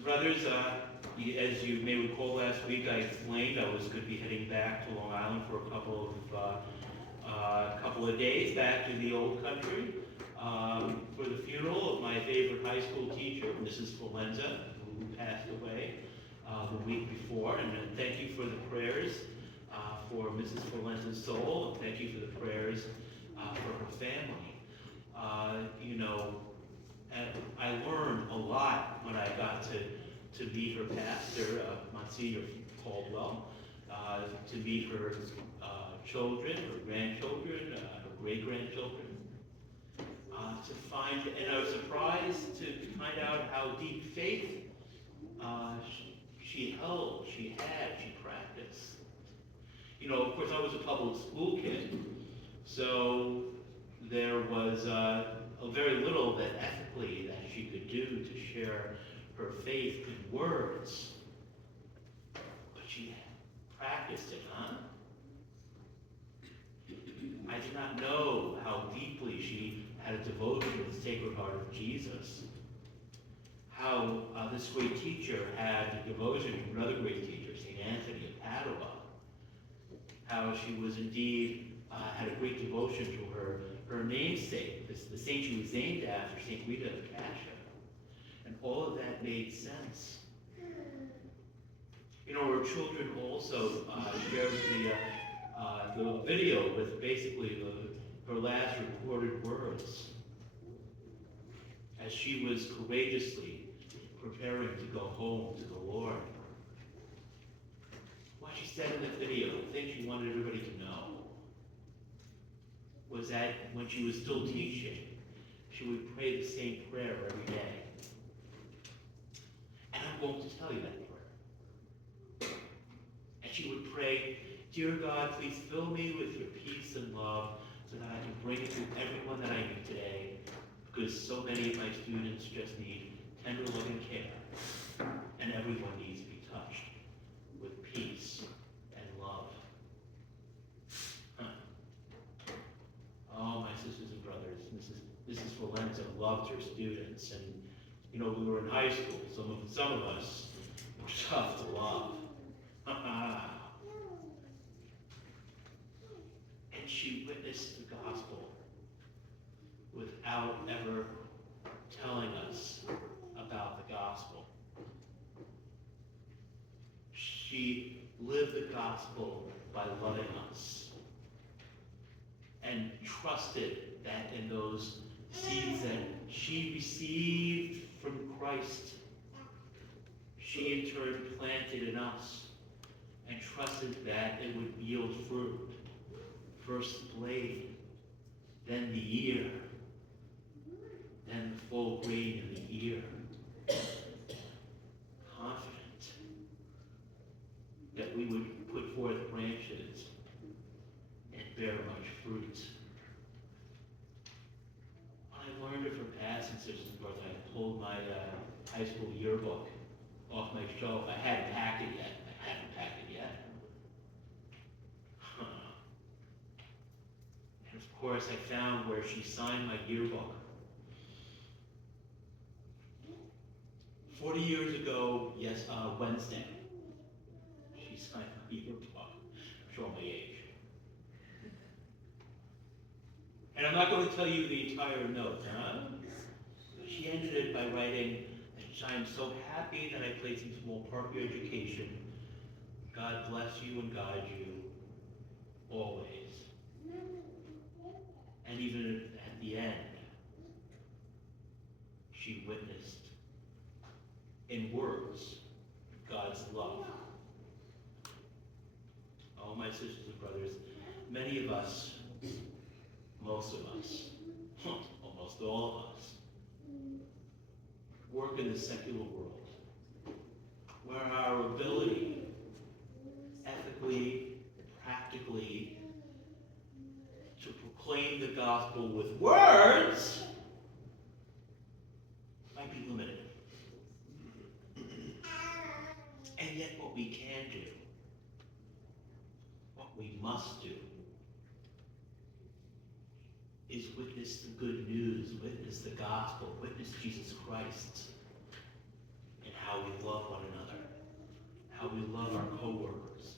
and brothers, as you may recall, last week I explained I was going to be heading back to Long Island for a couple of days back to the old country for the funeral of my favorite high school teacher, Mrs. Valenza, who passed away the week before. And thank you for the prayers for Mrs. Valenza's soul, and thank you for the prayers for her family. And I learned a lot when I got to meet her pastor, Monsignor Caldwell, to meet her children, her grandchildren, her great-grandchildren, and I was surprised to find out how deep faith she held, she practiced. Of course, I was a public school kid, so there was very little that ethically that she could do to share her faith in words. But she practiced it, huh? I did not know how deeply she had a devotion to the Sacred Heart of Jesus. How this great teacher had a devotion to another great teacher, St. Anthony of Padua. How she was indeed had a great devotion to her namesake, the saint she was named after, St. Rita of Cascia. And all of that made sense. Her children also shared the video with basically her last recorded words as she was courageously preparing to go home to the Lord. What she said in the video, the thing she wanted everybody to know, was that when she was still teaching, she would pray the same prayer every day. And I'm going to tell you that prayer. And she would pray, "Dear God, please fill me with your peace and love so that I can bring it to everyone that I meet today, because so many of my students just need tender loving care, and everyone needs to be touched with peace and love." Oh, my sisters and brothers, Mrs. Valenza loved her students, and we were in high school. Some of us were tough to love. And she witnessed the gospel without ever telling us about the gospel. She lived the gospel by loving us and trusted that in those seeds that she received from Christ, she in turn planted in us and trusted that it would yield fruit. First the blade, then the ear, then the full grain in the ear. Confident that we would put forth branches and bear much fruit. When I learned of her passing, sisters and brothers, I pulled my high school yearbook off my shelf. I hadn't packed it yet. And of course, I found where she signed my yearbook. 40 years ago, Wednesday, she signed my yearbook. I'm showing my age. And I'm not going to tell you the entire note, huh? She ended it by writing, "I am so happy that I placed in small park your education. God bless you and guide you always." And even at the end, she witnessed in words God's love. Oh, my sisters and brothers, many of us, most of us, almost all of us, work in the secular world, where our ability, ethically, practically, to proclaim the gospel with words might be limited. And yet what we can do, what we must do, is witness the good news, witness the gospel, witness Jesus Christ, and how we how we love our co-workers,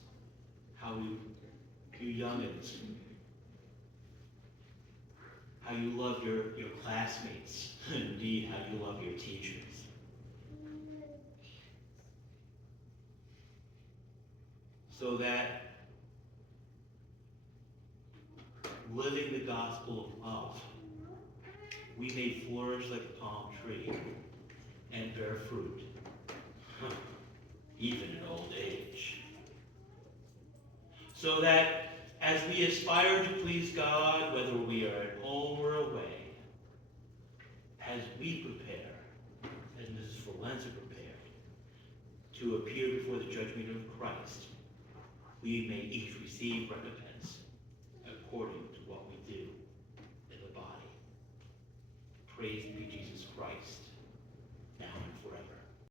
how you youngins, how you love your classmates, and indeed how you love your teachers. So that living the gospel of love, we may flourish like a palm tree and bear fruit, even in old age. So that as we aspire to please God, whether we are at home or away, as we prepare, as Mrs. Forlenza prepared, to appear before the judgment of Christ, we may each receive recompense according to what we do in the body. Praise be Jesus Christ.